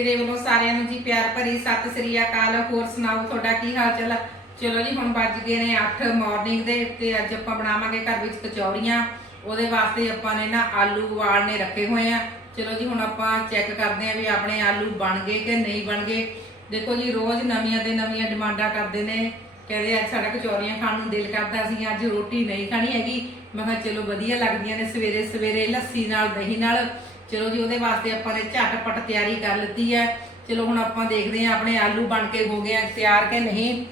ਮੇਰੇ ਵੱਲੋਂ ਸਾਰਿਆਂ ਨੂੰ ਜੀ ਪਿਆਰ ਭਰੀ ਸਤਿ ਸ੍ਰੀ ਅਕਾਲ। ਹੋਰ ਸੁਣਾਓ, ਤੁਹਾਡਾ ਕੀ ਹਾਲ ਚਾਲ? ਚਲੋ ਜੀ, ਹੁਣ ਵੱਜ ਗਏ ਨੇ 8 ਮਾਰਨਿੰਗ ਦੇ ਤੇ ਅੱਜ ਆਪਾਂ ਬਣਾਵਾਂਗੇ ਘਰ ਵਿੱਚ ਕਚੌਰੀਆਂ ਉਹਦੇ ਵਾਸਤੇ ਆਪਾਂ ਨੇ ਨਾ ਆਲੂ ਉਬਾਲਣੇ ਰੱਖੇ ਹੋਏ ਆ। ਚਲੋ ਜੀ, ਹੁਣ ਆਪਾਂ ਚੈੱਕ ਕਰਦੇ ਆ ਵੀ ਆਪਣੇ ਆਲੂ ਬਣ ਗਏ ਕਿ ਨਹੀਂ ਬਣ ਗਏ। ਦੇਖੋ ਜੀ, ਰੋਜ਼ ਨਵੀਆਂ ਤੇ ਨਵੀਆਂ ਡਿਮਾਂਡਾਂ ਕਰਦੇ ਨੇ। ਕਹਿੰਦੇ ਅੱਜ ਸਾਡਾ ਕਚੌਰੀਆਂ ਖਾਣ ਨੂੰ ਦਿਲ ਕਰਦਾ ਸੀ, ਅੱਜ ਰੋਟੀ ਨਹੀਂ ਖਾਣੀ ਹੈਗੀ। ਮੈਂ ਕਿਹਾ ਚਲੋ ਵਧੀਆ ਲੱਗਦੀਆਂ ਨੇ ਸਵੇਰੇ ਸਵੇਰੇ ਲੱਸੀ ਨਾਲ, ਦਹੀਂ ਨਾਲ। ਚਲੋ ਜੀ, ਉਹਦੇ ਵਾਸਤੇ ਆਪਾਂ ਨੇ ਝਟਪਟ ਤਿਆਰੀ ਕਰ ਲਿੱਤੀ ਹੈ। ਚਲੋ ਹੁਣ ਆਪਾਂ ਦੇਖਦੇ ਹਾਂ ਆਪਣੇ ਆਲੂ ਬਣ ਕੇ ਹੋ ਗਏ ਆ, ਤਿਆਰ ਕਿ ਨਹੀਂ।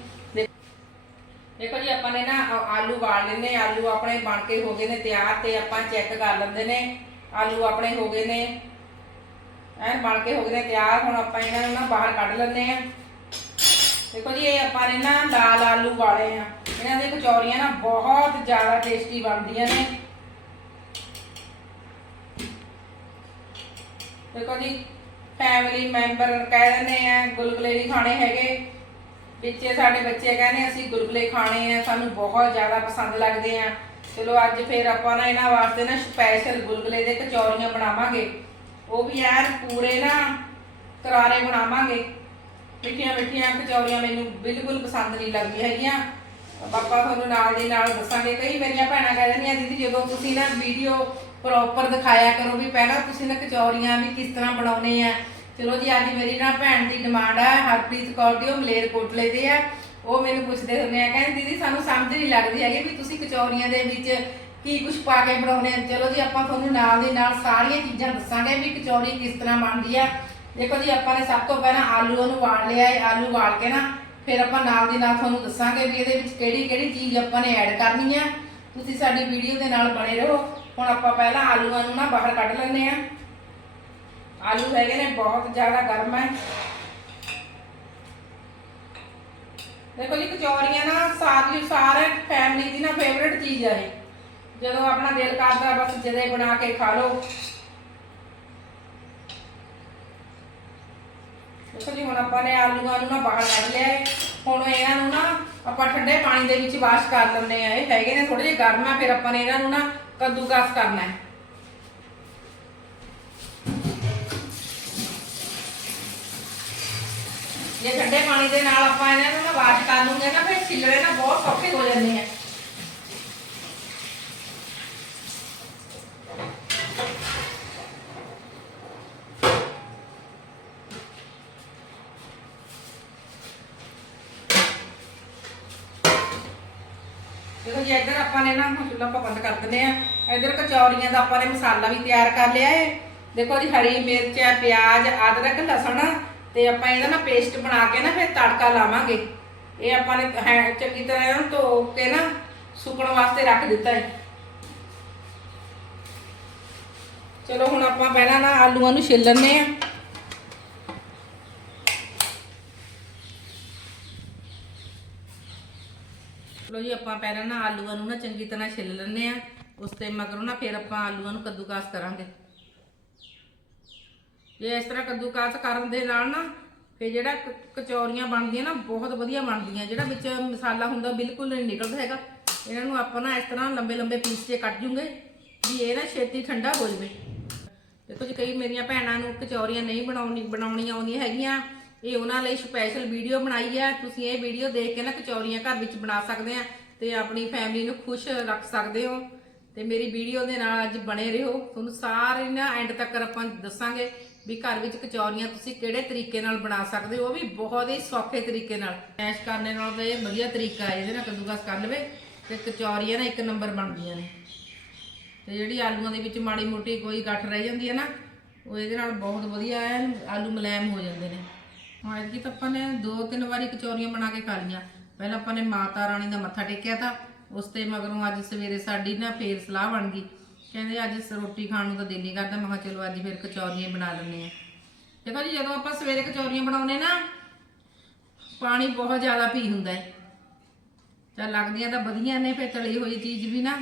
ਦੇਖੋ ਜੀ, ਆਪਾਂ ਨੇ ਨਾ ਆਲੂ ਵਾਲ ਲੈਨੇ ਆਲੂ ਆਪਣੇ ਬਣ ਕੇ ਹੋ ਗਏ ਨੇ ਤਿਆਰ ਤੇ ਆਪਾਂ ਚੈੱਕ ਕਰ ਲੈਂਦੇ ਨੇ। ਆਲੂ ਆਪਣੇ ਹੋ ਗਏ ਨੇ ਐਨ ਬਣ ਕੇ ਹੋ ਗਏ ਨੇ ਤਿਆਰ। ਹੁਣ ਆਪਾਂ ਇਹਨਾਂ ਨੂੰ ਨਾ ਬਾਹਰ ਕੱਢ ਲੈਂਦੇ ਆ ਦੇਖੋ ਜੀ, ਇਹ ਆਪਾਂ ਨੇ ਨਾ ਲਾਲ ਆਲੂ ਵਾਲੇ ਆ। ਇਹਨਾਂ ਦੇ ਕਚੌਰੀਆਂ ਨਾ ਬਹੁਤ ਜ਼ਿਆਦਾ ਟੇਸਟੀ ਬਣਦੀਆਂ ਨੇ। ਦੇਖੋ ਜੀ ਫੈਮਿਲੀ ਮੈਂਬਰ ਕਹਿ ਦਿੰਦੇ ਆ, ਗੁਲਗੁਲੇ ਨਹੀਂ ਖਾਣੇ ਹੈਗੇ। ਵਿੱਚੇ ਸਾਡੇ ਬੱਚੇ ਕਹਿੰਦੇ ਅਸੀਂ ਗੁਲਗੁਲੇ ਖਾਣੇ ਆ, ਸਾਨੂੰ ਬਹੁਤ ਜ਼ਿਆਦਾ ਪਸੰਦ ਲੱਗਦੇ ਆ। ਚਲੋ ਅੱਜ ਫੇਰ ਆਪਾਂ ਨਾ ਇਹਨਾਂ ਵਾਸਤੇ ਨਾ ਸਪੈਸ਼ਲ ਗੁਲਗੁਲੇ ਦੇ ਕਚੌਰੀਆਂ ਬਣਾਵਾਂਗੇ। ਉਹ ਵੀ ਐਨ ਪੂਰੇ ਨਾ ਕਰਾਰੇ ਬਣਾਵਾਂਗੇ। ਮਿੱਠੀਆਂ ਮਿੱਠੀਆਂ ਕਚੌਰੀਆਂ ਮੈਨੂੰ ਬਿਲਕੁਲ ਪਸੰਦ ਨਹੀਂ ਲੱਗਦੀਆਂ ਹੈਗੀਆਂ। ਪਾਪਾ ਤੁਹਾਨੂੰ ਨਾਲ ਦੀ ਨਾਲ ਦੱਸਾਂਗੇ। ਕਈ ਮੇਰੀਆਂ ਭੈਣਾਂ ਕਹਿ ਦਿੰਦੀਆਂ, ਦੀਦੀ ਜਦੋਂ ਤੁਸੀਂ ਨਾ ਵੀਡੀਓ ਪ੍ਰੋਪਰ ਦਿਖਾਇਆ ਕਰੋ ਵੀ ਪਹਿਲਾਂ ਤੁਸੀਂ ਨਾ ਕਚੌਰੀਆਂ ਵੀ ਕਿਸ ਤਰ੍ਹਾਂ ਬਣਾਉਣੇ ਆ। ਚਲੋ ਜੀ, ਅੱਜ ਮੇਰੀ ਨਾ ਭੈਣ ਦੀ ਡਿਮਾਂਡ ਆ, ਹਰਪ੍ਰੀਤ ਕੌਰ ਦੀ, ਉਹ ਮਲੇਰਕੋਟਲੇ ਦੇ ਆ। ਉਹ ਮੈਨੂੰ ਪੁੱਛਦੇ ਹੁੰਦੇ ਆ, ਕਹਿੰਦੇ ਦੀਦੀ ਸਾਨੂੰ ਸਮਝ ਨਹੀਂ ਲੱਗਦੀ ਹੈਗੀ ਵੀ ਤੁਸੀਂ ਕਚੌਰੀਆਂ ਦੇ ਵਿੱਚ ਕੀ ਕੁਝ ਪਾ ਕੇ ਬਣਾਉਣੇ ਆ। ਚਲੋ ਜੀ, ਆਪਾਂ ਤੁਹਾਨੂੰ ਨਾਲ ਦੀ ਨਾਲ ਸਾਰੀਆਂ ਚੀਜ਼ਾਂ ਦੱਸਾਂਗੇ ਵੀ ਕਚੌਰੀ ਕਿਸ ਤਰ੍ਹਾਂ ਬਣਦੀ ਆ। ਦੇਖੋ ਜੀ, ਆਪਾਂ ਨੇ ਸਭ ਤੋਂ ਪਹਿਲਾਂ ਆਲੂਆਂ ਨੂੰ ਵਾਲ ਲਿਆ ਹੈ ਆਲੂ ਵਾਲ ਕੇ ਨਾ ਫਿਰ ਆਪਾਂ ਨਾਲ ਦੀ ਨਾਲ ਤੁਹਾਨੂੰ ਦੱਸਾਂਗੇ ਵੀ ਇਹਦੇ ਵਿੱਚ ਕਿਹੜੀ ਕਿਹੜੀ ਚੀਜ਼ ਆਪਾਂ ਨੇ ਐਡ ਕਰਨੀ ਆ। ਤੁਸੀਂ ਸਾਡੀ ਵੀਡੀਓ ਦੇ ਨਾਲ ਬਣੇ ਰਹੋ। ਹੁਣ ਆਪਾਂ ਪਹਿਲਾਂ ਆਲੂਆਂ ਨੂੰ ਨਾ ਬਾਹਰ ਕੱਢ ਲੈਂਦੇ ਆ ਆਲੂ ਹੈਗੇ ਨੇ, ਬਹੁਤ ਜ਼ਿਆਦਾ ਗਰਮ ਹੈ। ਦੇਖੋ ਜੀ, ਕਚੌਰੀਆਂ ਨਾ ਸਾਰੀ ਸਾਰੇ ਫੈਮਿਲੀ ਦੀ ਨਾ ਫੇਵਰਿਟ ਚੀਜ਼ ਆ ਇਹ। ਜਦੋਂ ਆਪਣਾ ਦਿਲ ਕਰਦਾ, ਬਸ ਜਦੇ ਬਣਾ ਕੇ ਖਾ ਲਓ। ਦੇਖੋ ਜੀ, ਹੁਣ ਆਪਾਂ ਨੇ ਆਲੂਆਂ ਨੂੰ ਨਾ ਬਾਹਰ ਕੱਢ ਲਿਆ ਹੈ। ਹੁਣ ਇਹਨਾਂ ਨੂੰ ਨਾ ਆਪਾਂ ਠੰਡੇ ਪਾਣੀ ਦੇ ਵਿੱਚ ਵਾਸ਼ ਕਰ ਲੈਂਦੇ ਆ ਇਹ ਹੈਗੇ ਨੇ ਥੋੜੇ ਜਿਹੇ ਗਰਮ ਆ, ਫਿਰ ਆਪਾਂ ਨੇ ਇਹਨਾਂ ਨੂੰ ਨਾ ਕੱਦੂਕਸ ਕਰਨਾ ਹੈ। ਜੇ ਠੰਡੇ ਪਾਣੀ ਦੇ ਨਾਲ ਆਪਾਂ ਇਹਨਾਂ ਨੂੰ ਨਾ ਵਾਸ਼ ਕਰ ਲੂਗੇ ਨਾ, ਫਿਰ ਛਿੱਲੜੇ ਨਾ ਬਹੁਤ ਸੌਖੇ ਹੋ ਜਾਂਦੇ ਆ ਦੇਖੋ ਜੀ ਇੱਧਰ ਆਪਾਂ ਨੇ ਨਾ ਹੁਣ ਚੁੱਲ੍ਹਾ ਆਪਾਂ ਬੰਦ ਕਰ ਦਿੰਦੇ ਆ। ਇੱਧਰ ਕਚੌਰੀਆਂ ਦਾ ਆਪਾਂ ਨੇ ਮਸਾਲਾ ਵੀ ਤਿਆਰ ਕਰ ਲਿਆ ਹੈ ਦੇਖੋ ਜੀ, ਹਰੀ ਮਿਰਚ ਹੈ ਪਿਆਜ਼, ਅਦਰਕ, ਲਸਣ ਤੇ ਆਪਾਂ ਇਹਦਾ ਨਾ ਪੇਸਟ ਬਣਾ ਕੇ ਨਾ ਫਿਰ ਤੜਕਾ ਲਾਵਾਂਗੇ। ਇਹ ਆਪਾਂ ਨੇ ਚੰਗੀ ਤਰ੍ਹਾਂ ਇਹਨੂੰ ਧੋ ਕੇ ਨਾ ਸੁੱਕਣ ਵਾਸਤੇ ਰੱਖ ਦਿੱਤਾ ਹੈ ਚਲੋ ਹੁਣ ਆਪਾਂ ਪਹਿਲਾਂ ਨਾ ਆਲੂਆਂ ਨੂੰ ਛਿੱਲ ਲੈਂਦੇ ਆ। ਲੋ ਜੀ, ਆਪਾਂ ਪਹਿਲਾਂ ਨਾ ਆਲੂਆਂ ਨੂੰ ਨਾ ਚੰਗੀ ਤਰ੍ਹਾਂ ਛਿੱਲ ਲੈਂਦੇ ਆ ਉਸ ਤੇ ਮਗਰੋਂ ਨਾ ਫਿਰ ਆਪਾਂ ਆਲੂਆਂ ਨੂੰ ਕੱਦੂਕਾਸ ਕਰਾਂਗੇ। ਜੇ ਇਸ ਤਰ੍ਹਾਂ ਕੱਦੂਕਾਸ ਕਰਨ ਦੇ ਨਾਲ ਨਾ, ਫਿਰ ਜਿਹੜਾ ਕ- ਕਚੌਰੀਆਂ ਬਣਦੀਆਂ ਨਾ, ਬਹੁਤ ਵਧੀਆ ਬਣਦੀਆਂ। ਜਿਹੜਾ ਵਿੱਚ ਮਸਾਲਾ ਹੁੰਦਾ ਬਿਲਕੁਲ ਨਹੀਂ ਨਿਕਲਦਾ ਹੈਗਾ। ਇਹਨਾਂ ਨੂੰ ਆਪਾਂ ਨਾ ਇਸ ਤਰ੍ਹਾਂ ਲੰਬੇ ਲੰਬੇ ਪੀਸ 'ਤੇ ਕੱਟ ਜੂਗੇ, ਵੀ ਇਹ ਨਾ ਛੇਤੀ ਠੰਡਾ ਹੋ ਜਾਵੇ। ਦੇਖੋ ਜੀ, ਕਈ ਮੇਰੀਆਂ ਭੈਣਾਂ ਨੂੰ ਕਚੌਰੀਆਂ ਨਹੀਂ ਬਣਾਉਣੀ, ਬਣਾਉਣੀਆਂ ਆਉਂਦੀਆਂ ਹੈਗੀਆਂ। ਇਹ ਉਹਨਾਂ ਲਈ ਸਪੈਸ਼ਲ ਵੀਡੀਓ ਬਣਾਈ ਹੈ ਤੁਸੀਂ ਇਹ ਵੀਡੀਓ ਦੇਖ ਕੇ ਨਾ ਕਚੌਰੀਆਂ ਘਰ ਵਿੱਚ ਬਣਾ ਸਕਦੇ ਆ ਤੇ ਆਪਣੀ ਫੈਮਿਲੀ ਨੂੰ ਖੁਸ਼ ਰੱਖ ਸਕਦੇ ਹੋ। ਤੇ ਮੇਰੀ ਵੀਡੀਓ ਦੇ ਨਾਲ ਅੱਜ ਬਣੇ ਰਹੋ। ਤੁਹਾਨੂੰ ਸਾਰੇ ਨਾ ਐਂਡ ਤੱਕ ਆਪਾਂ ਦੱਸਾਂਗੇ ਵੀ ਘਰ ਵਿੱਚ ਕਚੌਰੀਆਂ ਤੁਸੀਂ ਕਿਹੜੇ ਤਰੀਕੇ ਨਾਲ ਬਣਾ ਸਕਦੇ ਹੋ। ਉਹ ਵੀ ਬਹੁਤ ਹੀ ਸੌਖੇ ਤਰੀਕੇ ਨਾਲ। ਮੈਸ਼ ਕਰਨੇ ਨਾਲ ਤਾਂ ਇਹ ਵਧੀਆ ਤਰੀਕਾ ਹੈ, ਇਹਦੇ ਨਾਲ ਕੱਦੂਕਸ ਕਰ ਲਵੇ ਤੇ ਕਚੌਰੀਆਂ ਨਾ ਇੱਕ ਨੰਬਰ ਬਣਦੀਆਂ ਨੇ। ਤੇ ਜਿਹੜੀ ਆਲੂਆਂ ਦੇ ਵਿੱਚ ਮਾੜੀ ਮੋਟੀ ਕੋਈ ਗੱਠ ਰਹਿ ਜਾਂਦੀ ਹੈ ਨਾ, ਉਹ ਇਹਦੇ ਨਾਲ ਬਹੁਤ ਵਧੀਆ ਹੈ ਆਲੂ ਮੁਲਾਇਮ ਹੋ ਜਾਂਦੇ ਨੇ। ਹੁਣ ਐਤਕੀ ਤਾਂ ਆਪਾਂ ਨੇ ਦੋ ਤਿੰਨ ਵਾਰੀ ਕਚੌਰੀਆਂ ਬਣਾ ਕੇ ਖਾ ਲੀਆਂ ਪਹਿਲਾਂ ਆਪਾਂ ਨੇ ਮਾਤਾ ਰਾਣੀ ਦਾ ਮੱਥਾ ਟੇਕਿਆ ਤਾਂ, ਉਸ ਤੇ ਮਗਰੋਂ ਅੱਜ ਸਵੇਰੇ ਸਾਡੀ ਨਾ ਫੇਰ ਸਲਾਹ ਬਣ ਗਈ। ਕਹਿੰਦੇ ਅੱਜ ਰੋਟੀ ਖਾਣ ਨੂੰ ਤਾਂ ਦਿਲ ਨਹੀਂ ਕਰਦਾ, ਮੈਂ ਕਿਹਾ ਚਲੋ ਅੱਜ ਫਿਰ ਕਚੌਰੀਆਂ ਬਣਾ ਲੈਂਦੇ ਆ ਦੇਖੋ ਜੀ, ਜਦੋਂ ਆਪਾਂ ਸਵੇਰੇ ਕਚੌਰੀਆਂ ਬਣਾਉਨੇ ਨਾ, ਪਾਣੀ ਬਹੁਤ ਜ਼ਿਆਦਾ ਪੀ ਹੁੰਦਾ ਹੈ। ਚੱਲ ਲੱਗਦੀਆਂ ਤਾਂ ਵਧੀਆ ਨੇ, ਫਿਰ ਤਲੀ ਹੋਈ ਚੀਜ਼ ਵੀ ਨਾ,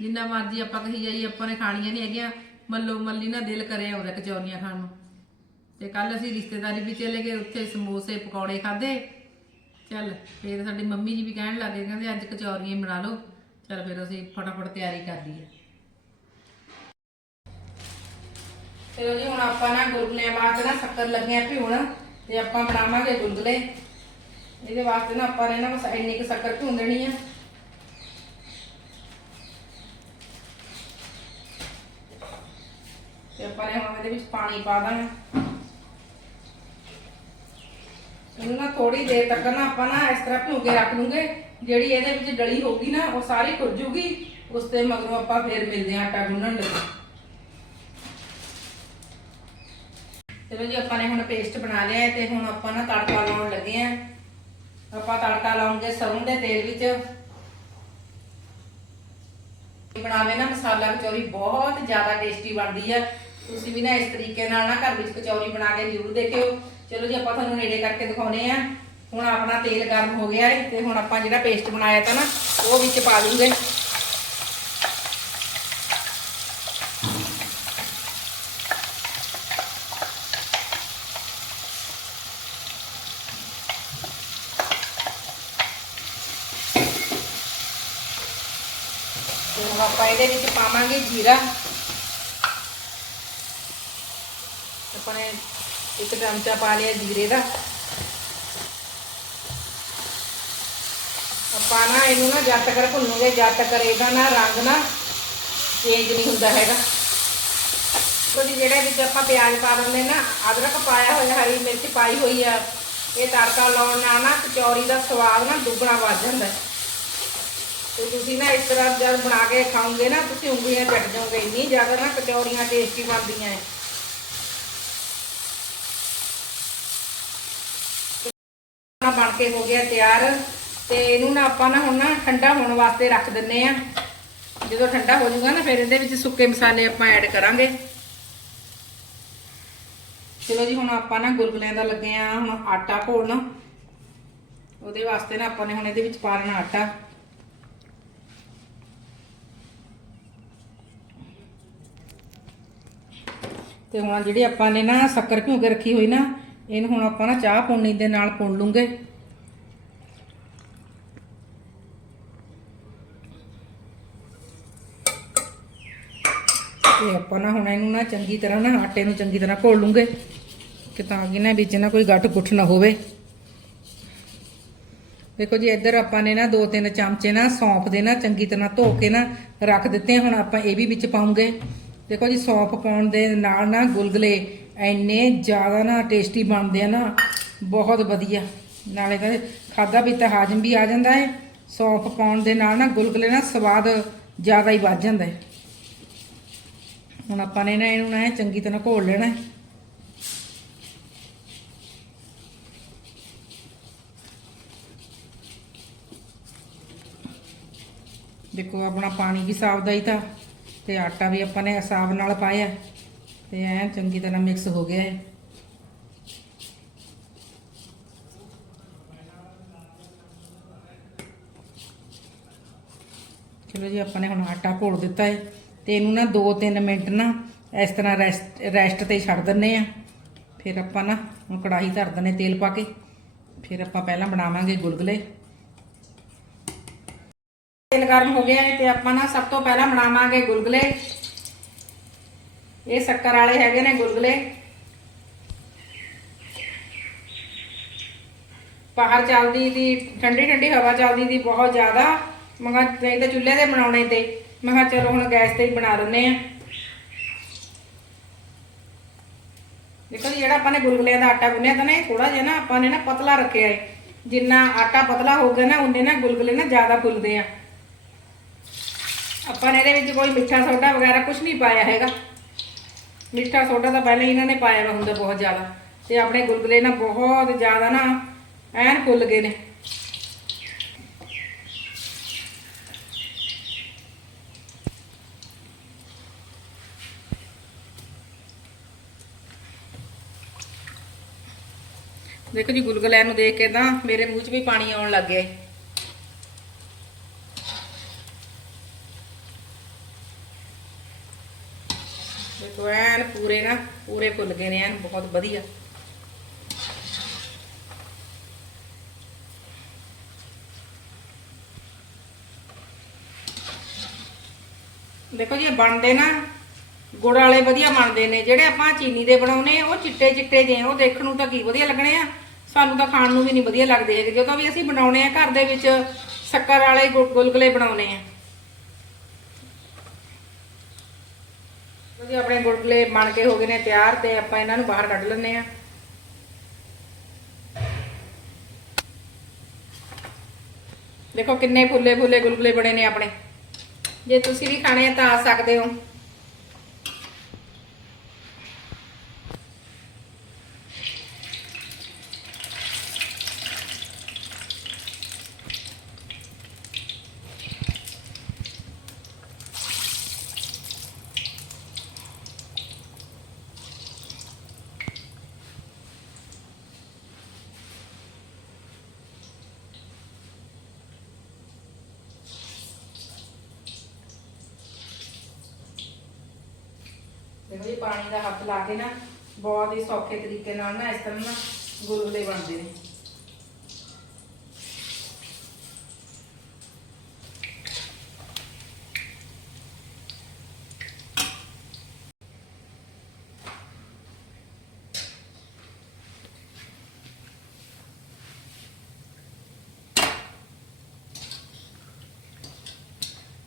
ਜਿੰਨਾ ਮਰਜ਼ੀ ਆਪਾਂ ਕਹੀ ਜਾਈਏ, ਆਪਾਂ ਨੇ ਖਾਣੀਆਂ ਨਹੀਂ ਹੈਗੀਆਂ। ਮੱਲੋ ਮੱਲੀ ਨਾ ਦਿਲ ਕਰੇ ਆਉਂਦਾ ਕਚੌਰੀਆਂ ਖਾਣ ਨੂੰ। ਤੇ ਕੱਲ ਅਸੀਂ ਰਿਸ਼ਤੇਦਾਰੀ ਵੀ ਚਲੇ ਗਏ, ਉੱਥੇ ਸਮੋਸੇ, ਪਕੌੜੇ ਖਾਦੇ ਚੱਲ, ਫਿਰ ਸਾਡੀ ਮੰਮੀ ਜੀ ਵੀ ਕਹਿਣ ਲੱਗੇ ਕਹਿੰਦੇ ਅੱਜ ਕਚੌਰੀਆਂ ਹੀ ਬਣਾ ਲਓ। ਚੱਲ ਫਿਰ ਅਸੀਂ ਫਟਾਫਟ ਤਿਆਰੀ ਕਰ ਲਈਏ। ਚਲੋ ਜੀ, ਹੁਣ ਆਪਾਂ ਨਾ ਗੁਲਗੁਲਿਆਂ ਵਾਸਤੇ ਨਾ ਸ਼ੱਕਰ ਲੱਗਿਆ ਭਿਉਣ, ਤੇ ਆਪਾਂ ਬਣਾਵਾਂਗੇ ਗੁਲਗੁਲੇ। ਇਹਦੇ ਵਾਸਤੇ ਨਾ ਆਪਾਂ ਨੇ ਨਾ ਬਸ ਇੰਨੀ ਕੁ ਸ਼ੱਕਰ ਭਿਉਂ ਦੇਣੀ ਆ। ਤੇ ਆਪਾਂ ਨੇ ਹੁਣ ਇਹਦੇ ਵਿੱਚ ਪਾਣੀ ਪਾ ਦੇਣਾ। ਇਹਨੂੰ ਨਾ ਥੋੜੀ ਦੇਰ ਤੱਕ ਨਾ ਆਪਾਂ ਨਾ ਇਸ ਤਰ੍ਹਾਂ ਭਿਉਂ ਕੇ ਰੱਖ ਲੂੰਗੇ। ਜਿਹੜੀ ਇਹਦੇ ਵਿੱਚ ਡਲੀ ਹੋਊਗੀ ਨਾ, ਉਹ ਸਾਰੀ ਖੁਰ ਜੂਗੀ। ਉਸ ਤੇ ਮਗਰੋਂ ਆਪਾਂ ਫੇਰ ਮਿਲਦੇ ਹਾਂ ਆਟਾ ਗੁੰਨਣ ਲਈ। ਚਲੋ ਜੀ, ਆਪਾਂ ਨੇ ਹੁਣ ਪੇਸਟ ਬਣਾ ਲਿਆ ਤੇ ਹੁਣ ਆਪਾਂ ਨਾ ਤੜਕਾ ਲਾਉਣ ਲੱਗੇ ਆਂ ਆਪਾਂ ਤੜਕਾ ਲਾਉਂਗੇ ਸਰੋਂ ਦੇ ਤੇਲ ਵਿੱਚ। ਬਣਾਵੇ ਨਾ ਮਸਾਲਾ ਕਚੌਰੀ, ਬਹੁਤ ਜ਼ਿਆਦਾ ਟੇਸਟੀ ਬਣਦੀ ਹੈ ਤੁਸੀਂ ਵੀ ਨਾ ਇਸ ਤਰੀਕੇ ਨਾਲ ਨਾ ਘਰ ਵਿੱਚ ਕਚੌਰੀ ਬਣਾ ਕੇ ਜ਼ਰੂਰ ਦੇਖਿਓ। ਚਲੋ ਜੀ ਆਪਾਂ ਤੁਹਾਨੂੰ ਨੇੜੇ ਕਰਕੇ ਦਿਖਾਉਨੇ ਆ। ਹੁਣ ਆਪਣਾ ਤੇਲ ਗਰਮ ਹੋ ਗਿਆ ਹੈ ਤੇ ਹੁਣ ਆਪਾਂ ਜਿਹੜਾ ਪੇਸਟ ਬਣਾਇਆ ਤਾ ਨਾ, ਉਹ ਵਿੱਚ ਪਾ ਦੂੰਗੇ। ਤੇ ਹੁਣ ਆਪਾਂ ਇਹਦੇ ਵਿੱਚ ਪਾਵਾਂਗੇ ਜੀਰਾ ਆਪਾਂ ਨੇ ਇੱਕ ਚਮਚਾ ਪਾ ਲਿਆ ਜੀਰੇ ਦਾ। ਆਪਾਂ ਨਾ ਇਹਨੂੰ ਨਾ ਜਦ ਤੱਕ ਭੁੰਨੂਗੇ, ਜਦ ਤੱਕ ਇਹਦਾ ਨਾ ਰੰਗ ਨਾ ਚੇਂਜ ਨਹੀਂ ਹੁੰਦਾ ਹੈਗਾ। ਕਿਉਂਕਿ ਜਿਹੜੇ ਵਿੱਚ ਆਪਾਂ ਪਿਆਜ਼ ਪਾ ਦਿੰਦੇ ਨਾ, ਅਦਰਕ ਪਾਇਆ ਹੋਇਆ, ਹਰੀ ਮਿਰਚ ਪਾਈ ਹੋਈ ਆ, ਇਹ ਤੜਕਾ ਲਾਉਣ ਨਾਲ ਨਾ ਕਚੌਰੀ ਦਾ ਸਵਾਦ ਨਾ ਦੁੱਗਣਾ ਵੱਧ ਜਾਂਦਾ ਤੇ ਤੁਸੀਂ ਨਾ ਇਸ ਤਰ੍ਹਾਂ ਜਦ ਬਣਾ ਕੇ ਖਾਓਗੇ ਨਾ, ਤੁਸੀਂ ਉਂਗਲੀਆਂ ਚੱਟ ਜਾਓਗੇ, ਇੰਨੀ ਜ਼ਿਆਦਾ ਨਾ ਕਚੌਰੀਆਂ ਟੇਸਟੀ ਬਣਦੀਆਂ ਐ ਨਾ ਬਣ ਕੇ ਹੋ ਗਿਆ ਤਿਆਰ ਤੇ ਇਹਨੂੰ ਨਾ ਆਪਾਂ ਨਾ ਹੁਣ ਨਾ ਠੰਡਾ ਹੋਣ ਵਾਸਤੇ ਰੱਖ ਦਿੰਨੇ ਆ। ਜਦੋਂ ਠੰਡਾ ਹੋ ਜਾਊਗਾ ਨਾ, ਫਿਰ ਇਹਦੇ ਵਿੱਚ ਸੁੱਕੇ ਮਸਾਲੇ ਆਪਾਂ ਐਡ ਕਰਾਂਗੇ। ਚਲੋ ਜੀ, ਹੁਣ ਆਪਾਂ ਨਾ ਗੁਲਗੁਲਿਆਂ ਦਾ ਲੱਗੇ ਆ, ਹੁਣ ਆਟਾ ਘੋਲਣ। ਉਹਦੇ ਵਾਸਤੇ ਨਾ ਆਪਾਂ ਨੇ ਹੁਣ ਇਹਦੇ ਵਿੱਚ ਪਾ ਲੈਣਾ ਆਟਾ। ਤੇ ਹੁਣ ਜਿਹੜੀ ਆਪਾਂ ਨੇ ਨਾ ਸ਼ੱਕਰ ਭਿਉਂ ਕੇ ਰੱਖੀ ਹੋਈ ਨਾ ਇਹਨੂੰ ਹੁਣ ਆਪਾਂ ਨਾ ਚਾਹ ਪੋਣੀ ਦੇ ਨਾਲ ਪੁਣ ਲੂੰਗੇ। ਤੇ ਆਪਾਂ ਨਾ ਹੁਣ ਇਹਨੂੰ ਨਾ ਚੰਗੀ ਤਰ੍ਹਾਂ ਨਾ ਆਟੇ ਨੂੰ ਚੰਗੀ ਤਰ੍ਹਾਂ ਘੋਲ ਲੂੰਗੇ, ਕਿ ਤਾਂ ਕਿ ਨਾ ਵਿੱਚ ਨਾ ਕੋਈ ਗੱਠ ਗੁੱਠ ਨਾ ਹੋਵੇ। ਦੇਖੋ ਜੀ, ਇੱਧਰ ਆਪਾਂ ਨੇ ਨਾ ਦੋ ਤਿੰਨ ਚਮਚੇ ਨਾ ਸੌਂਫ ਦੇ ਨਾ ਚੰਗੀ ਤਰ੍ਹਾਂ ਧੋ ਕੇ ਨਾ ਰੱਖ ਦਿੱਤੇ ਹੁਣ ਆਪਾਂ ਇਹ ਵੀ ਵਿੱਚ ਪਾਉਂਗੇ। ਦੇਖੋ ਜੀ, ਸੌਂਫ ਪਾਉਣ ਦੇ ਨਾਲ ਨਾ ਗੁਲਗੁਲੇ ਇੰਨੇ ਜ਼ਿਆਦਾ ਨਾ ਟੇਸਟੀ ਬਣਦੇ ਆ ਨਾ, ਬਹੁਤ ਵਧੀਆ। ਨਾਲੇ ਤਾਂ ਖਾਦਾ ਪੀਤਾ ਹਾਜ਼ਮ ਵੀ ਆ ਜਾਂਦਾ ਹੈ ਸੌਂਫ ਪਾਉਣ ਦੇ ਨਾਲ ਨਾ ਗੁਲਗੁਲੇ ਨਾ ਸਵਾਦ ਜ਼ਿਆਦਾ ਹੀ ਵੱਧ ਜਾਂਦਾ ਹੈ ਹੁਣ ਆਪਾਂ ਨੇ ਨਾ ਇਹਨੂੰ ਨਾ ਚੰਗੀ ਤਰ੍ਹਾਂ ਘੋਲ ਲੈਣਾ ਹੈ ਦੇਖੋ ਆਪਣਾ ਪਾਣੀ ਵੀ ਸਾਫ਼ ਦਾ ਹੀ ਤਾਂ, ਤੇ ਆਟਾ ਵੀ ਆਪਾਂ ਨੇ ਹਿਸਾਬ ਨਾਲ ਪਾਇਆ। ਤੇ ਐ ਚੰਗੀ ਤਰ੍ਹਾਂ ਮਿਕਸ ਹੋ ਗਿਆ ਹੈ। ਚਲੋ ਜੀ, ਆਪਾਂ ਨੇ ਹੁਣ ਆਟਾ ਘੋਲ ਦਿੱਤਾ ਹੈ ਤੇ ਇਹਨੂੰ ਨਾ 2-3 ਮਿੰਟ ਨਾ ਇਸ ਤਰ੍ਹਾਂ ਰੈਸਟ ਰੈਸਟ ਤੇ ਛੱਡ ਦਿੰਨੇ ਆ ਫਿਰ ਆਪਾਂ ਨਾ ਹੁਣ ਕੜਾਹੀ ਧਰ ਦਿੰਨੇ ਤੇਲ ਪਾ ਕੇ। ਫਿਰ ਆਪਾਂ ਪਹਿਲਾਂ ਬਣਾਵਾਂਗੇ ਗੁਲਗੁਲੇ। ਤੇਲ ਗਰਮ ਹੋ ਗਿਆ ਹੈ ਤੇ ਆਪਾਂ ਨਾ ਸਭ ਤੋਂ ਪਹਿਲਾਂ ਬਣਾਵਾਂਗੇ ਗੁਲਗੁਲੇ। ਇਹ ਸ਼ੱਕਰ ਵਾਲੇ ਹੈਗੇ ਨੇ ਗੁਲਗੁਲੇ। ਬਾਹਰ ਚੱਲਦੀ ਦੀ, ਠੰਡੀ ਠੰਡੀ ਹਵਾ ਚੱਲਦੀ ਦੀ ਬਹੁਤ ਜ਼ਿਆਦਾ। ਮਗਾ ਨਹੀਂ ਤਾਂ ਚੁੱਲ੍ਹੇ ਤੇ ਬਣਾਉਣੇ ਤੇ। ਮੈਂ ਕਿਹਾ ਚਲੋ ਹੁਣ ਗੈਸ ਤੇ ਹੀ ਬਣਾ ਦਿੰਨੇ ਆ। ਦੇਖੋ ਜੀ, ਜਿਹੜਾ ਆਪਾਂ ਨੇ ਗੁਲਗੁਲਿਆਂ ਦਾ ਆਟਾ ਗੁੰਨਿਆ ਤਾਂ ਨਾ ਇਹ ਥੋੜਾ ਜਿਹਾ ਨਾ ਆਪਾਂ ਨੇ ਨਾ ਪਤਲਾ ਰੱਖਿਆ ਏ। ਜਿੰਨਾ ਆਟਾ ਪਤਲਾ ਹੋਊਗਾ ਨਾ ਉਨੇ ਨਾ ਗੁਲਗੁਲੇ ਨਾ ਜ਼ਿਆਦਾ ਫੁੱਲਦੇ ਆ। ਆਪਾਂ ਨੇ ਇਹਦੇ ਵਿੱਚ ਕੋਈ ਮਿੱਠਾ ਸੋਡਾ ਵਗੈਰਾ ਕੁਝ ਨਹੀਂ ਪਾਇਆ ਹੈਗਾ। ਮਿੱਠਾ ਸੋਡਾ ਤਾਂ ਪਹਿਲਾਂ ਹੀ ਇਹਨਾਂ ਨੇ ਪਾਇਆ ਵਾ ਹੁੰਦਾ ਬਹੁਤ ਜ਼ਿਆਦਾ। ਤੇ ਆਪਣੇ ਗੁਲਗੁਲੇ ਨਾ ਬਹੁਤ ਜ਼ਿਆਦਾ ਨਾ ਐਨ ਫੁੱਲ ਗਏ ਨੇ। ਦੇਖੋ ਜੀ ਗੁਲਗੁਲਿਆਂ ਨੂੰ ਦੇਖ ਕੇ ਤਾਂ ਮੇਰੇ ਮੂੰਹ 'ਚ ਵੀ ਪਾਣੀ ਆਉਣ ਲੱਗ ਗਿਆ ਏ ਐਨ ਪੂਰੇ ਨਾ, ਪੂਰੇ ਫੁੱਲ ਗਏ ਨੇ ਐਨ, ਬਹੁਤ ਵਧੀਆ। ਦੇਖੋ ਜੀ ਬਣਦੇ ਨਾ, ਗੁੜ ਵਾਲੇ ਵਧੀਆ ਬਣਦੇ ਨੇ। ਜਿਹੜੇ ਆਪਾਂ ਚੀਨੀ ਦੇ ਬਣਾਉਨੇ ਆ, ਉਹ ਚਿੱਟੇ ਚਿੱਟੇ ਜੇ ਉਹ ਦੇਖਣ ਨੂੰ ਤਾਂ ਕੀ ਵਧੀਆ ਲੱਗਣੇ ਆ। ਸਾਨੂੰ ਤਾਂ ਖਾਣ ਨੂੰ ਵੀ ਨਹੀਂ ਵਧੀਆ ਲੱਗਦੇ ਹੈਗੇ। ਜਦੋਂ ਵੀ ਅਸੀਂ ਬਣਾਉਨੇ ਆ, ਘਰ ਦੇ ਵਿੱਚ ਸ਼ੱਕਰ ਵਾਲੇ ਗੁ- ਗੁਲਗੁਲੇ ਬਣਾਉਨੇ ਆ। ਜੀ ਆਪਣੇ ਗੁਲਗੁਲੇ ਬਣ ਕੇ ਹੋ ਗਏ ਨੇ ਤਿਆਰ ਤੇ ਆਪਾਂ ਇਹਨਾਂ ਨੂੰ ਬਾਹਰ ਕੱਢ ਲੈਂਦੇ ਆ ਦੇਖੋ ਕਿੰਨੇ ਫੁੱਲੇ ਫੁੱਲੇ ਗੁਲਗੁਲੇ ਬਣੇ ਨੇ ਆਪਣੇ। ਜੇ ਤੁਸੀਂ ਵੀ ਖਾਣੇ ਆ ਤਾਂ ਆ ਸਕਦੇ ਹੋ। ਦੇਖੋ ਜੀ ਪਾਣੀ ਦਾ ਹੱਥ ਲਾ ਕੇ ਨਾ ਬਹੁਤ ਹੀ ਸੌਖੇ ਤਰੀਕੇ ਨਾਲ ਨਾ ਇਸ ਤਰ੍ਹਾਂ ਨਾ ਗੁਲਗੁਲੇ ਬਣਦੇ ਨੇ।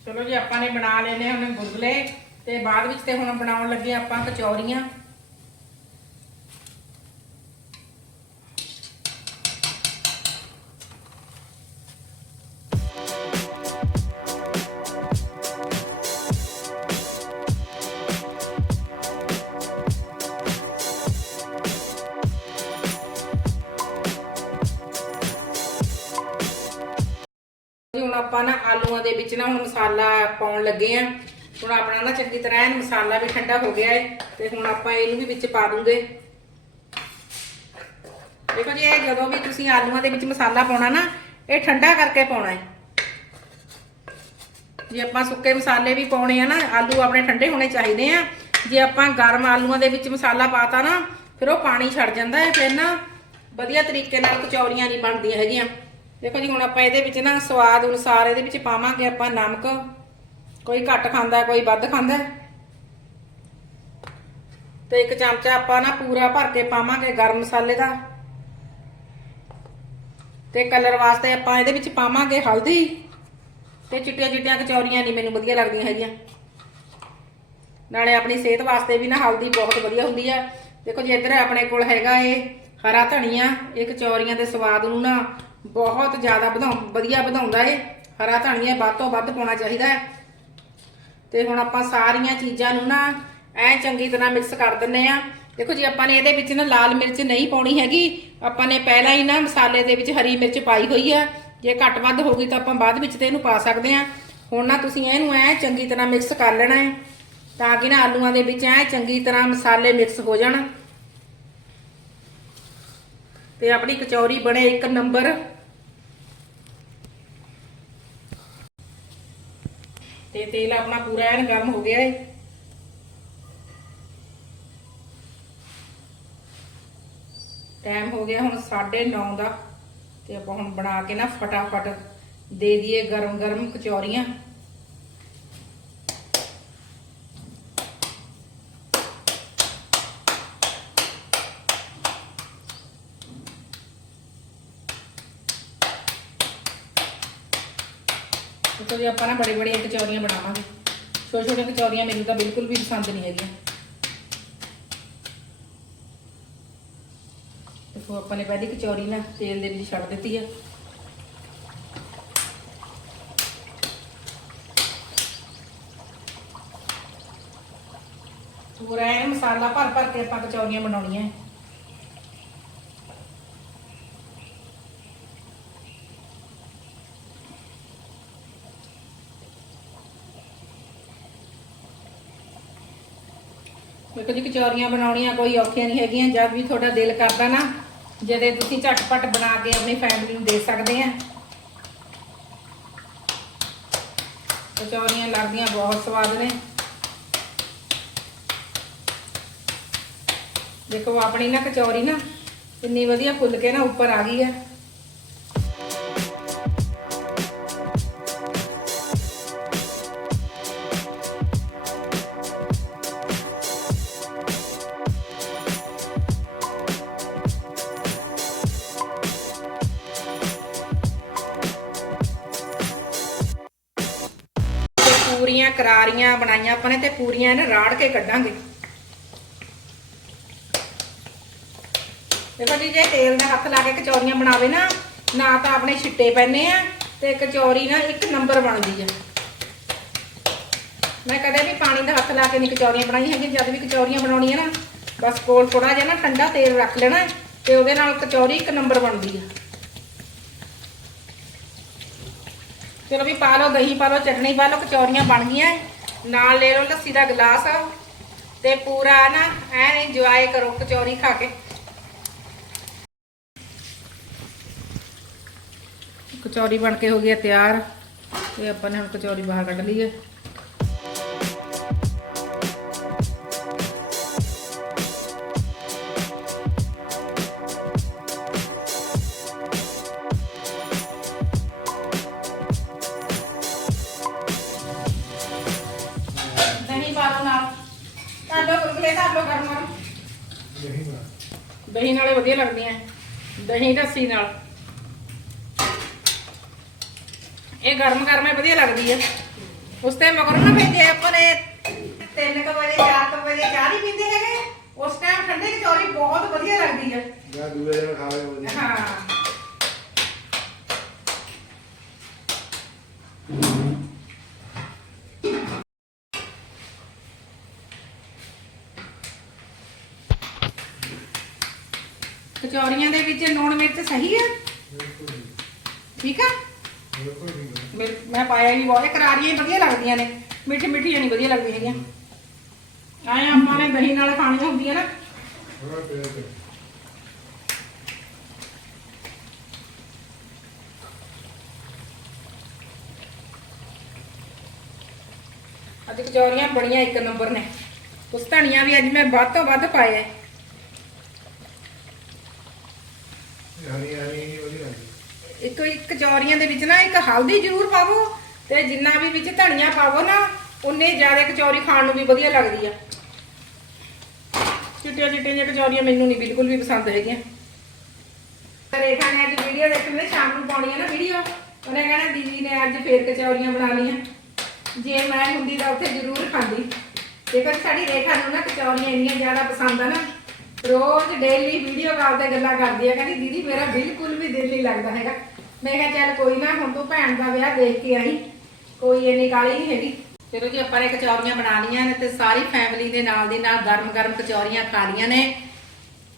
ਚਲੋ ਜੀ, ਆਪਾਂ ਨੇ ਬਣਾ ਲੈਨੇ ਹੁਣ ਗੁਲਗੁਲੇ ਤੇ ਬਾਅਦ ਵਿੱਚ ਤੇ ਹੁਣ ਬਣਾਉਣ ਲੱਗੇ ਆਪਾਂ ਕਚੌਰੀਆਂ। ਹੁਣ ਆਪਾਂ ਨਾ ਆਲੂਆਂ ਦੇ ਵਿੱਚ ਨਾ ਹੁਣ ਮਸਾਲਾ ਪਾਉਣ ਲੱਗੇ ਆ। ਹੁਣ ਆਪਣਾ ਨਾ ਚੰਗੀ ਤਰ੍ਹਾਂ ਐਨ ਮਸਾਲਾ ਵੀ ਠੰਡਾ ਹੋ ਗਿਆ ਹੈ ਤੇ ਹੁਣ ਆਪਾਂ ਇਹਨੂੰ ਵੀ ਵਿੱਚ ਪਾ ਦੂੰਗੇ। ਦੇਖੋ ਜੀ, ਇਹ ਜਦੋਂ ਵੀ ਤੁਸੀਂ ਆਲੂਆਂ ਦੇ ਵਿੱਚ ਮਸਾਲਾ ਪਾਉਣਾ ਨਾ, ਇਹ ਠੰਡਾ ਕਰਕੇ ਪਾਉਣਾ ਹੈ ਜੇ ਆਪਾਂ ਸੁੱਕੇ ਮਸਾਲੇ ਵੀ ਪਾਉਣੇ ਆ ਨਾ, ਆਲੂ ਆਪਣੇ ਠੰਡੇ ਹੋਣੇ ਚਾਹੀਦੇ ਆ। ਜੇ ਆਪਾਂ ਗਰਮ ਆਲੂਆਂ ਦੇ ਵਿੱਚ ਮਸਾਲਾ ਪਾਤਾ ਨਾ, ਫਿਰ ਉਹ ਪਾਣੀ ਛੱਡ ਜਾਂਦਾ ਹੈ ਫਿਰ ਨਾ ਵਧੀਆ ਤਰੀਕੇ ਨਾਲ ਕਚੌਰੀਆਂ ਨਹੀਂ ਬਣਦੀਆਂ ਹੈਗੀਆਂ। ਦੇਖੋ ਜੀ, ਹੁਣ ਆਪਾਂ ਇਹਦੇ ਵਿੱਚ ਨਾ ਸਵਾਦ ਅਨੁਸਾਰ ਇਹਦੇ ਵਿੱਚ ਪਾਵਾਂਗੇ ਆਪਾਂ ਨਮਕ। ਕੋਈ ਘੱਟ ਖਾਂਦਾ, ਕੋਈ ਵੱਧ ਖਾਂਦਾ। ਤੇ ਇੱਕ ਚਮਚਾ ਆਪਾਂ ਨਾ ਪੂਰਾ ਭਰ ਕੇ ਪਾਵਾਂਗੇ ਗਰਮ ਮਸਾਲੇ ਦਾ। ਤੇ ਕਲਰ ਵਾਸਤੇ ਆਪਾਂ ਇਹਦੇ ਵਿੱਚ ਪਾਵਾਂਗੇ ਹਲਦੀ। ਤੇ ਚਿੱਟੀਆਂ ਚਿੱਟੀਆਂ ਕਚੌਰੀਆਂ ਨਹੀਂ ਮੈਨੂੰ ਵਧੀਆ ਲੱਗਦੀਆਂ ਹੈਗੀਆਂ। ਨਾਲੇ ਆਪਣੀ ਸਿਹਤ ਵਾਸਤੇ ਵੀ ਨਾ ਹਲਦੀ ਬਹੁਤ ਵਧੀਆ ਹੁੰਦੀ ਆ। ਦੇਖੋ ਜੇ, ਇੱਧਰ ਆਪਣੇ ਕੋਲ ਹੈਗਾ ਇਹ ਹਰਾ ਧਨੀਆ। ਇਹ ਕਚੌਰੀਆਂ ਦੇ ਸਵਾਦ ਨੂੰ ਨਾ ਬਹੁਤ ਜ਼ਿਆਦਾ ਵਧਾਉ, ਵਧੀਆ ਵਧਾਉਂਦਾ ਏ ਹਰਾ ਧਨੀਆ ਵੱਧ ਤੋਂ ਵੱਧ ਪਾਉਣਾ ਚਾਹੀਦਾ ਹੈ। ਤੇ ਹੁਣ ਆਪਾਂ ਸਾਰੀਆਂ ਚੀਜ਼ਾਂ ਨੂੰ ਨਾ ਐ ਚੰਗੀ ਤਰ੍ਹਾਂ ਮਿਕਸ ਕਰ ਦਿੰਨੇ ਆ ਦੇਖੋ ਜੀ, ਆਪਾਂ ਨੇ ਇਹਦੇ ਵਿੱਚ ਨਾ ਲਾਲ ਮਿਰਚ ਨਹੀਂ ਪਾਉਣੀ ਹੈਗੀ। ਆਪਾਂ ਨੇ ਪਹਿਲਾਂ ਹੀ ਨਾ ਮਸਾਲੇ ਦੇ ਵਿੱਚ ਹਰੀ ਮਿਰਚ ਪਾਈ ਹੋਈ ਆ ਜੇ ਘੱਟ ਵੱਧ ਹੋ ਗਈ ਤਾਂ ਆਪਾਂ ਬਾਅਦ ਵਿੱਚ ਤੇ ਇਹਨੂੰ ਪਾ ਸਕਦੇ ਆ ਹੁਣ ਨਾ ਤੁਸੀਂ ਇਹਨੂੰ ਐ ਚੰਗੀ ਤਰ੍ਹਾਂ ਮਿਕਸ ਕਰ ਲੈਣਾ ਹੈ, ਤਾਂ ਕਿ ਨਾ ਆਲੂਆਂ ਦੇ ਵਿੱਚ ਐ ਚੰਗੀ ਤਰ੍ਹਾਂ ਮਸਾਲੇ ਮਿਕਸ ਹੋ ਜਾਣ। ਤੇ ਆਪਣੀ ਕਚੌਰੀ ਬਣੇ ਇੱਕ ਨੰਬਰ। ਤੇ ਤੇਲ ਆਪਣਾ ਪੂਰਾ ਐਨ ਗਰਮ ਹੋ ਗਿਆ ਏ। ਟਾਈਮ ਹੋ ਗਿਆ ਹੁਣ 9:30 ਦਾ, ਤੇ ਆਪਾਂ ਹੁਣ ਬਣਾ ਕੇ ਨਾ ਫਟਾਫਟ ਦੇ ਦਈਏ ਗਰਮ ਗਰਮ ਕਚੌਰੀਆਂ। ਦੇਖੋ ਆਪਾਂ ਨਾ ਬੜੇ ਬੜੀਆਂ ਕਚੌਰੀਆਂ ਬਣਾਵਾਂਗੇ। ਛੋਟੇ ਛੋਟੇ ਕਚੌਰੀਆਂ ਮੈਨੂੰ ਤਾਂ ਬਿਲਕੁਲ ਵੀ ਪਸੰਦ ਨਹੀਂ ਹੈਗੀਆਂ। ਦੇਖੋ, ਆਪਾਂ ਨੇ ਪਹਿਲੀ ਕਚੌਰੀ ਨਾ ਤੇਲ ਦੇ ਵਿੱਚ ਛੱਡ ਦਿੱਤੀ ਆ। ਪੂਰਾ ਇਹ ਮਸਾਲਾ ਭਰ ਭਰ ਕੇ ਆਪਾਂ ਕਚੌਰੀਆਂ ਬਣਾਉਣੀਆਂ। ਹੈ ਦੇਖੋ ਜੀ ਕਚੌਰੀਆਂ ਬਣਾਉਣੀਆਂ ਕੋਈ ਔਖੀਆਂ ਨਹੀਂ ਹੈਗੀਆਂ, ਜਦ ਵੀ ਤੁਹਾਡਾ ਦਿਲ ਕਰਦਾ ਨਾ ਜਦੇ ਤੁਸੀਂ ਝਟਪਟ ਬਣਾ ਕੇ ਆਪਣੀ ਫੈਮਿਲੀ ਨੂੰ ਦੇ ਸਕਦੇ ਆ। ਕਚੌਰੀਆਂ ਲੱਗਦੀਆਂ, ਬਹੁਤ ਸਵਾਦ ਨੇ। ਦੇਖੋ, ਆਪਣੀ ਨਾ ਕਚੌਰੀ ਨਾ, ਇੰਨੀ ਵਧੀਆ ਫੁੱਲ ਕੇ ਨਾ ਉੱਪਰ ਆ ਗਈ ਹੈ। ਪੂਰੀਆਂ ਇਹਨੇ ਰਾੜ ਕੇ ਕੱਢਾਂਗੇ। ਦੇਖੋ ਜੀ, ਜੇ ਤੇਲ ਦਾ ਹੱਥ ਲਾ ਕੇ ਕਚੌਰੀਆਂ ਬਣਾਵੇ ਨਾ ਨਾ ਤਾਂ ਆਪਣੇ ਛਿੱਟੇ ਪੈਣੇ ਆ ਤੇ ਕਚੌਰੀ ਨਾ ਇੱਕ ਨੰਬਰ ਬਣਦੀ ਆ। ਮੈਂ ਕਦੇ ਵੀ ਪਾਣੀ ਦਾ ਹੱਥ ਲਾ ਕੇ ਨਹੀਂ ਕਚੌਰੀਆਂ ਬਣਾਈਆਂ ਹੈਗੀਆਂ, ਜਦ ਵੀ ਕਚੌਰੀਆਂ ਬਣਾਉਣੀਆਂ ਨਾ, ਬਸ ਕੋਲ ਥੋੜਾ ਜਿਹਾ ਨਾ ਠੰਡਾ ਤੇਲ ਰੱਖ ਲੈਣਾ ਤੇ ਉਹਦੇ ਨਾਲ ਕਚੌਰੀ ਇੱਕ ਨੰਬਰ ਬਣਦੀ ਆ। ਚਲੋ ਵੀ ਪਾ ਲਓ, ਦਹੀਂ ਪਾ ਲਓ ਚਟਣੀ ਪਾ ਲਓ, ਕਚੌਰੀਆਂ ਬਣ ਗਈਆਂ। ਨਾਲ ਲੈ ਲਓ ਲੱਸੀ ਦਾ ਗਲਾਸ ਤੇ ਪੂਰਾ ਨਾ ਐਨ ਇੰਜੋਏ ਕਰੋ ਕਚੌਰੀ ਖਾ ਕੇ। ਕਚੌਰੀ ਬਣ ਕੇ ਹੋ ਗਈ ਤਿਆਰ ਤੇ ਆਪਾਂ ਨੇ ਹੁਣ ਕਚੌਰੀ ਬਾਹਰ ਕੱਢ ਲਈਏ। ਦਹੀਂ ਨਾਲੇ ਵਧੀਆ ਲੱਗਦੀਆਂ ਦਹੀਂ ਲੱਸੀ ਨਾਲ। ਇਹ ਗਰਮ ਗਰਮ ਵਧੀਆ ਲੱਗਦੀ ਹੈ ਉਸ ਟਾਈਮ ਮਗਰ ਨਾ ਭੇਜੇ ਆਪਾਂ ਨੇ 3 ਵਜੇ 4 ਵਜੇ ਚਾਹ ਨਹੀਂ ਪੀਂਦੇ ਹੈਗੇ ਉਸ ਟਾਈਮ ਠੰਡੇ ਕਚੌਰੀ ਬਹੁਤ ਵਧੀਆ ਲੱਗਦੀ ਹੈ ਜਾਂ ਦੂਏ ਦਿਨ ਖਾ ਲਏ ਉਹਦੇ ਹਾਂ। ਕਚੌਰੀਆਂ ਦੇ ਵਿੱਚ ਲੂਣ ਮਿਰਚ ਸਹੀ ਆ? ਠੀਕ ਆ? ਬਿਲਕੁਲ ਠੀਕ ਹੈ ਮੇਰੇ- ਮੈਂ ਪਾਇਆ ਵੀ ਬਹੁਤ ਕਰਾਰੀਆਂ ਹੀ ਵਧੀਆ ਲੱਗਦੀਆਂ ਨੇ। ਮਿੱਠੀ ਮਿੱਠੀਆਂ ਨਹੀਂ ਵਧੀਆ ਲੱਗਦੀਆਂ ਹੈਗੀਆਂ। ਆਏ ਆਪਾਂ ਨੇ ਦਹੀਂ ਨਾਲ ਖਾਣੀਆਂ ਹੁੰਦੀਆਂ ਨਾ। ਥੋੜਾ ਪਿਆ ਤੇ ਅੱਜ ਕਚੌਰੀਆਂ ਬੜੀਆਂ ਇੱਕ ਨੰਬਰ ਨੇ। ਉਸ ਧਨੀਆ ਵੀ ਅੱਜ ਮੈਂ ਵੱਧ ਤੋਂ ਵੱਧ ਪਾਇਆ ਹੈ। ਹਰੀ ਹਰੀ ਉਹਦੀ ਲੱਗੀ ਇੱਕ ਇੱਕ ਕਚੌਰੀਆਂ ਦੇ ਵਿੱਚ ਨਾ, ਇੱਕ ਹਲਦੀ ਜ਼ਰੂਰ ਪਾਵੋ ਤੇ ਜਿੰਨਾ ਵੀ ਵਿੱਚ ਧਨੀਆ ਪਾਵੋ ਨਾ ਉਨੇ ਜ਼ਿਆਦਾ ਕਚੌਰੀ ਖਾਣ ਨੂੰ ਵੀ ਵਧੀਆ ਲੱਗਦੀ ਆ। ਚਿੱਟੀਆਂ ਚਿੱਟੀਆਂ ਜਿਹੀਆਂ ਕਚੌਰੀਆਂ ਮੈਨੂੰ ਨਹੀਂ ਬਿਲਕੁਲ ਵੀ ਪਸੰਦ ਹੈਗੀਆਂ। ਰੇਖਾ ਨੇ ਅੱਜ ਵੀਡੀਓ ਦੇਖਣ ਦੇ ਸ਼ਾਮ ਨੂੰ ਪਾਉਣੀ ਆ ਨਾ ਵੀਡੀਓ ਉਹਨੇ ਕਹਿਣਾ, ਦੀਦੀ ਨੇ ਅੱਜ ਫੇਰ ਕਚੌਰੀਆਂ ਬਣਾ ਲਈਆਂ। ਜੇ ਮੈਂ ਹੁੰਦੀ ਤਾਂ ਉੱਥੇ ਜ਼ਰੂਰ ਖਾਂਦੀ। ਦੇਖੋ ਸਾਡੀ ਰੇਖਾ ਨੂੰ ਨਾ ਕਚੌਰੀਆਂ ਇੰਨੀਆਂ ਜ਼ਿਆਦਾ ਪਸੰਦ ਆ ਨਾ ਰੋਜ਼ ਡੇਲੀ ਵੀਡੀਓ ਕਾਲ ਤੇ ਗੱਲਾਂ ਕਰਦੀ ਆ, ਕਹਿੰਦੀ, ਦੀਦੀ, ਮੇਰਾ ਬਿਲਕੁਲ ਵੀ ਦਿਲ ਨਹੀਂ ਲੱਗਦਾ ਹੈਗਾ। ਮੈਂ ਕਿਹਾ, ਚੱਲ ਕੋਈ ਨਾ, ਹੁਣ ਤੂੰ ਭੈਣ ਦਾ ਵਿਆਹ ਦੇਖ ਕੇ ਆਈ। ਕੋਈ ਇੰਨੀ ਕਾਲੀ ਨਹੀਂ ਹੈਗੀ। ਚਲੋ ਜੀ ਆਪਾਂ ਨੇ ਕਚੌਰੀਆਂ ਬਣਾ ਲਈਆਂ ਨੇ ਤੇ ਸਾਰੀ ਫੈਮਿਲੀ ਦੇ ਨਾਲ ਦੀ ਨਾਲ ਗਰਮ-ਗਰਮ ਕਚੌਰੀਆਂ ਖਾ ਲਈਆਂ ਨੇ।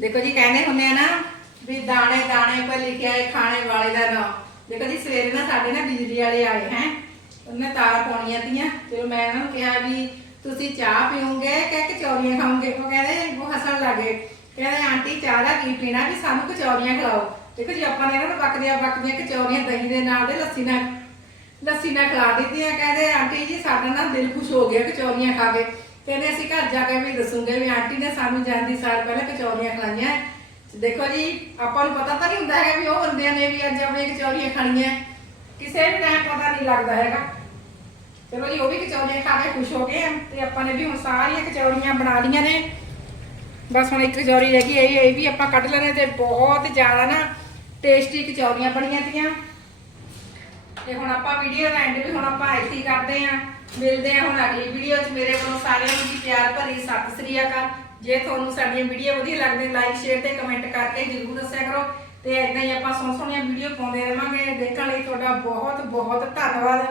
ਦੇਖੋ ਜੀ, ਕਹਿੰਦੇ ਹੁੰਦੇ ਆ ਨਾ ਵੀ ਦਾਣੇ ਦਾਣੇ ਪਰ ਲਿਖਿਆ ਹੈ, ਖਾਣੇ ਵਾਲੇ ਦਾ ਨਾਮ ਦੇਖੋ ਜੀ, ਸਵੇਰੇ ਨਾ ਸਾਡੇ ਨਾ ਬਿਜਲੀ ਵਾਲੇ ਆਏ ਹੈ। ਉਹਨੇ ਤਾਰ ਪਾਉਣੀਆਂ ਤੀਆਂ ਚਲੋ ਮੈਂ ਉਹਨਾਂ ਨੂੰ ਕਿਹਾ ਵੀ, ਤੁਸੀਂ ਚਾਹ ਪੀਓਗੇ ਕਿ ਕਚੌਰੀਆਂ ਖਾਓਗੇ? ਉਹ ਕਹਿੰਦੇ, ਉਹ ਹੱਸਣ ਲੱਗੇ ਕਹਿੰਦੇ ਆਂਟੀ ਚਾਹ ਦਾ ਕੀ ਪੀਣਾ ਵੀ ਸਾਨੂੰ ਕਚੌਰੀਆਂ ਖਿਲਾਓ। ਦੇਖੋ ਜੀ, ਆਪਾਂ ਨੇ ਇਹਨਾਂ ਨੂੰ ਪੱਕਦੀਆਂ ਪੱਕਦੀਆਂ ਕਚੌਰੀਆਂ ਦਹੀਂ ਦੇ ਨਾਲ ਤੇ ਲੱਸੀ ਨਾਲ ਲੱਸੀ ਨਾਲ ਖਿਲਾ ਦਿੱਤੀਆਂ। ਕਹਿੰਦੇ, ਆਂਟੀ ਜੀ, ਸਾਡਾ ਨਾ ਦਿਲ ਖੁਸ਼ ਹੋ ਗਿਆ ਕਚੌਰੀਆਂ ਖਾ ਕੇ। ਕਹਿੰਦੇ, ਅਸੀਂ ਘਰ ਜਾ ਕੇ ਵੀ ਦੱਸੂਗੇ ਵੀ ਆਂਟੀ ਨੇ ਸਾਨੂੰ ਜਾਂਦੀ ਸਾਲ ਪਹਿਲਾਂ ਕਚੌਰੀਆਂ ਖਲਾਈਆਂ ਦੇਖੋ ਜੀ, ਆਪਾਂ ਨੂੰ ਪਤਾ ਤਾਂ ਨਹੀਂ ਹੁੰਦਾ ਹੈਗਾ ਵੀ ਉਹ ਬੰਦਿਆਂ ਨੇ ਵੀ ਅੱਜ ਆਪਣੇ ਕਚੌਰੀਆਂ ਖਾਣੀਆਂ ਕਿਸੇ ਵੀ ਟਾਈਮ ਪਤਾ ਨਹੀਂ ਲੱਗਦਾ ਹੈਗਾ। ਚਲੋ ਜੀ, ਉਹ ਵੀ ਕਚੌਰੀਆਂ ਖਾ ਕੇ ਖੁਸ਼ ਹੋ ਗਏ ਆ ਤੇ ਆਪਾਂ ਨੇ ਵੀ ਹੁਣ ਸਾਰੀਆਂ ਕਚੌਰੀਆਂ ਬਣਾ ਲਈਆਂ ਨੇ। ਬਸ ਹੁਣ ਇੱਕ ਕਚੌਰੀ ਰਹਿ ਗਈ, ਇਹ ਇਹ ਵੀ ਆਪਾਂ ਕੱਢ ਲੈਣੇ ਤੇ ਬਹੁਤ ਜ਼ਿਆਦਾ ਨਾ ਟੇਸਟੀ ਕਚੌਰੀਆਂ ਬਣੀਆਂ ਤੀਆਂ। ਤੇ ਹੁਣ ਆਪਾਂ ਵੀਡੀਓ ਦਾ ਐਂਡ ਵੀ ਹੁਣ ਆਪਾਂ ਇੱਥੇ ਹੀ ਕਰਦੇ ਆਂ ਮਿਲਦੇ ਆਂ ਹੁਣ ਅਗਲੀ ਵੀਡੀਓ 'ਚ। ਮੇਰੇ ਵੱਲੋਂ ਸਾਰਿਆਂ ਨੂੰ ਜੀ ਪਿਆਰ ਭਰੀ ਸਤਿ ਸ੍ਰੀ ਅਕਾਲ। ਜੇ ਤੁਹਾਨੂੰ ਸਾਡੀਆਂ ਵੀਡੀਓ ਵਧੀਆ ਲੱਗਦੀਆਂ ਲਾਈਕ ਸ਼ੇਅਰ ਤੇ ਕਮੈਂਟ ਕਰਕੇ ਜਰੂਰ ਦੱਸਿਆ ਕਰੋ। ਤੇ ਇਦਾਂ ਹੀ ਆਪਾਂ ਸੋਹਣ ਸੋਹਣੀਆਂ ਵੀਡੀਓ ਪਾਉਂਦੇ ਰਵਾਂਗੇ। ਦੇਖਣ ਲਈ ਤੁਹਾਡਾ ਬਹੁਤ ਬਹੁਤ ਧੰਨਵਾਦ।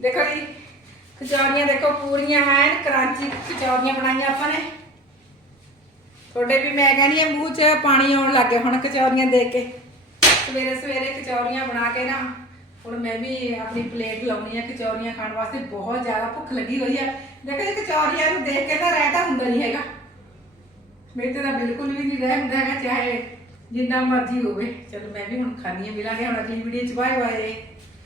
ਦੇਖੋ ਜੀ, ਕਚੌਰੀਆਂ ਦੇਖੋ ਪੂਰੀਆਂ, ਐਨ ਕਰਾਂਚੀ ਕਚੌਰੀਆਂ ਬਣਾਈਆਂ ਆਪਾਂ ਨੇ। ਤੁਹਾਡੇ ਵੀ ਮੈਂ ਕਹਿੰਦੀ ਆ, ਮੂੰਹ 'ਚ ਪਾਣੀ ਆਉਣ ਲੱਗ ਗਿਆ ਹੁਣ ਕਚੌਰੀਆਂ ਦੇਖ ਕੇ। ਸਵੇਰੇ ਸਵੇਰੇ ਕਚੌਰੀਆਂ ਬਣਾ ਕੇ ਨਾ, ਹੁਣ ਮੈਂ ਵੀ ਆਪਣੀ ਪਲੇਟ ਲਾਉਣੀ ਆ ਕਚੌਰੀਆਂ ਖਾਣ ਵਾਸਤੇ, ਬਹੁਤ ਜ਼ਿਆਦਾ ਭੁੱਖ ਲੱਗੀ ਹੋਈ ਆ। ਦੇਖੋ ਜੀ, ਕਚੌਰੀਆਂ ਨੂੰ ਦੇਖ ਕੇ ਤਾਂ ਰਹਿ ਤਾਂ ਹੁੰਦਾ ਨਹੀਂ ਹੈਗਾ। ਮੇਰੇ ਤੇ ਤਾਂ ਬਿਲਕੁਲ ਵੀ ਨਹੀਂ ਰਹਿ ਹੁੰਦਾ ਹੈਗਾ, ਚਾਹੇ ਜਿੰਨਾ ਮਰਜ਼ੀ ਹੋਵੇ। ਚਲੋ ਮੈਂ ਵੀ ਹੁਣ ਖਾਣੀ ਆ, ਮਿਲਾਂਗੇ ਹੁਣ ਅਗਲੀ ਵੀਡੀਓ ਚ। Bye bye